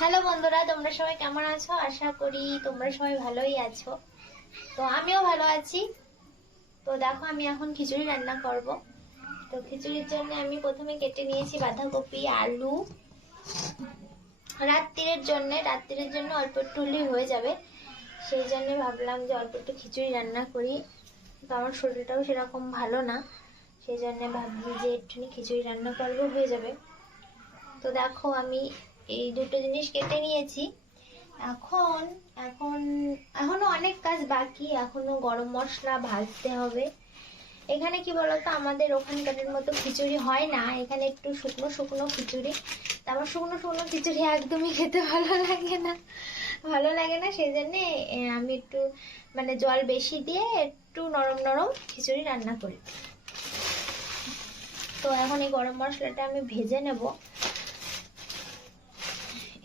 Hello বন্ধুরা, তোমরা সবাই কেমন আছো? আশা করি তোমরা সবাই ভালোই আছো। তো আমিও ভালো আছি। তো দেখো, আমি এখন খিচুড়ি রান্না করব। তো খিচুড়ির জন্য আমি প্রথমে কেটে নিয়েছি বাঁধাকপি, আলু। রাত্রির জন্য অল্প একটু হলেই হয়ে যাবে। সেই জন্য ভাবলাম যে অল্প একটু খিচুড়ি রান্না করি। তো আমার শরীরটাও সেরকম ভালো না, সেই জন্য ভাবছি যে একটুখানি খিচুড়ি রান্না করবো, হয়ে যাবে। তো দেখো, আমি এই দুটো জিনিস কেটে নিয়েছি। এখন এখন এখনো অনেক কাজ বাকি। এখনো গরম মশলা ভাজতে হবে। এখানে কি বলতো, আমাদের ওখানকারের মতো খিচুড়ি হয় না। এখানে একটু শুকনো শুকনো খিচুড়ি। আমার শুকনো শুকনো খিচুড়ি একদমই খেতে ভালো লাগে না। সেই জন্যে আমি একটু জল বেশি দিয়ে একটু নরম নরম খিচুড়ি রান্না করি। তো এখন এই গরম মশলাটা আমি ভেজে নেব।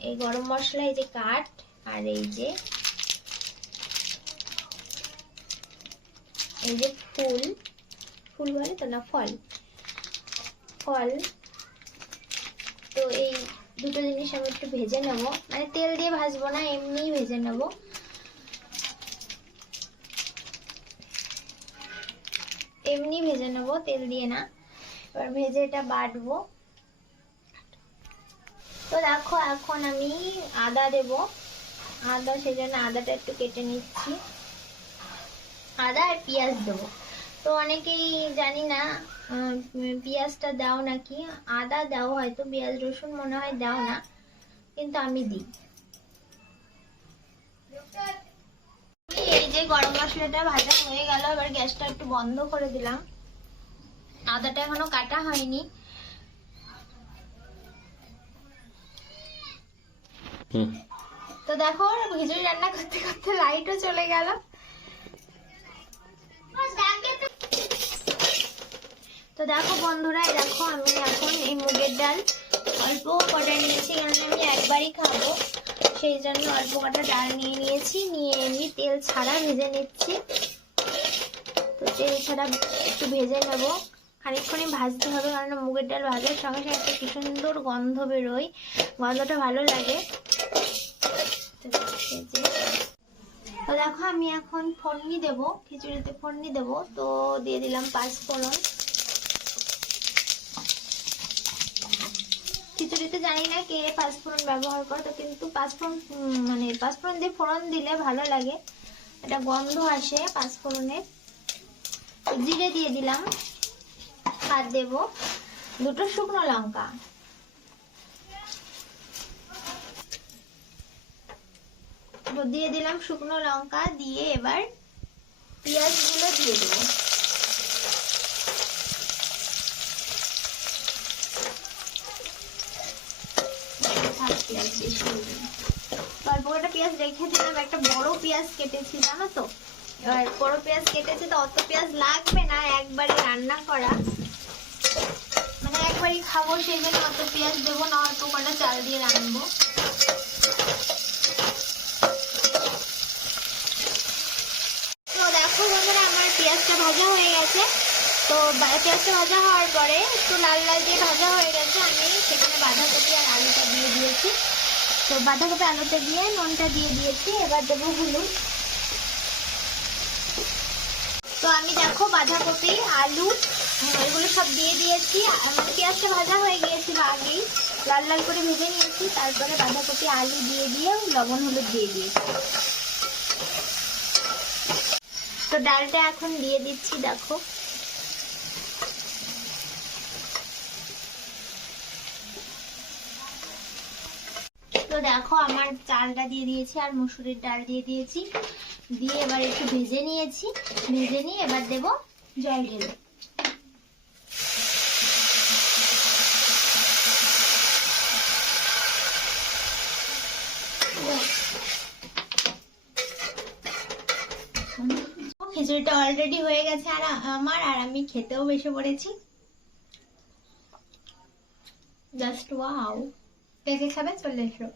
এই গরম মশলা, এই যে কাঠ, আর এই যে ফুল বলে তো না, ফল। তো এই দুটো জিনিস আমি একটু ভেজে নেব। তেল দিয়ে ভাজবো না, এমনিই ভেজে নেব। তেল দিয়ে না। এবার ভেজে এটা বাটবো। তো দেখো, এখন আমি আদা দেব। সেই জন্য আদাটা একটু কেটে নিচ্ছি। আদা আর পেঁয়াজ দেবো। তো অনেকেই জানি না পেঁয়াজটা দাও নাকি, আদা দাও হয়তো, পেঁয়াজ রসুন মনে হয় দাও না, কিন্তু আমি দিই। এই যে গরম মশলাটা ভাজা হয়ে গেল, এবার গ্যাসটা একটু বন্ধ করে দিলাম। আদাটা এখনো কাটা হয়নি। তো দেখো, খিচুড়ি রান্না করতে করতে লাইটও চলে গেল। তো দেখো বন্ধুরা, দেখো আমি এখন এই মুগের ডাল অল্প কটা নিয়েছি, কারণ আমি একবারই খাবো। সেই জন্য অল্প কটা ডাল নিয়ে নিয়েছি, নিয়ে এমনি তেল ছাড়া ভেজে নিচ্ছি। তো তেল ছাড়া একটু ভেজে নেবো। খানিকক্ষণই ভাজতে হবে, কারণ মুগের ডাল ভাজার সঙ্গে সঙ্গে একটা কি সুন্দর গন্ধ বেরোয়, গন্ধটা ভালো লাগে। তো দেখো, আমি এখন ফোড়নি দেবো, খিচুড়িতে ফোড়নি দেবো। তো দিয়ে দিলাম পাঁচফোড়ন। খিচুড়িতে জানি না কে পাঁচফোড়ন ব্যবহার করে, তো কিন্তু পাঁচফোড়ন দিয়ে ফোড়ন দিলে ভালো লাগে, একটা গন্ধ আসে পাঁচফোড়নের। জিরে দিয়ে দিলাম, আর দেবো দুটো শুকনো লঙ্কা। দিয়ে দিলাম শুকনো লঙ্কা, দিয়ে এবার পেঁয়াজগুলো দিয়ে দেবো। অল্প কটা পেঁয়াজ রেখে দিলাম, একটা বড় পেঁয়াজ কেটেছি, জানো তো। এবার বড় পেঁয়াজ কেটেছি, তো অত পেঁয়াজ লাগবে না, একবারে রান্না করা, একবারই খাবো, সেই জন্য অত পেঁয়াজ দেবো না, অল্প কটা চাল দিয়ে রান্নবো। তো দেখো বন্ধুরা, আমার পেঁয়াজটা ভাজা হয়ে গেছে। তো পেঁয়াজটা ভাজা হওয়ার পরে একটু লাল লাল দিয়ে ভাজা হয়ে গেছে, আমি সেখানে বাঁধাকপি আর আলুটা দিয়ে দিয়েছি। তো বাঁধাকপি আলুটা দিয়ে নুনটা দিয়ে দিয়েছি। এবার দেবো হলুদ। তো আমি দেখো বাঁধাকপি, আলু এগুলো সব দিয়ে দিয়েছি। পেঁয়াজটা ভাজা হয়ে গিয়েছিল আগেই, লাল লাল করে ভেজে নিয়েছি। তারপরে বাঁধাকপি আলু দিয়ে লবণ হলুদ দিয়ে দিয়েছি। তো ডালটা এখন দিয়ে দিচ্ছি, দেখো। তো দেখো, আমার চালটা দিয়ে দিয়েছি আর মসুরির ডাল দিয়ে দিয়েছি, দিয়ে এবার একটু ভেজে নিয়েছি। ভেজে নিয়ে এবার দেবো জল ঢেলে। খিচুড়িটা অলরেডি হয়ে গেছে আর আমি খেতেও বসে পড়েছি। Just wow! কে কে খাবে চলে এসো।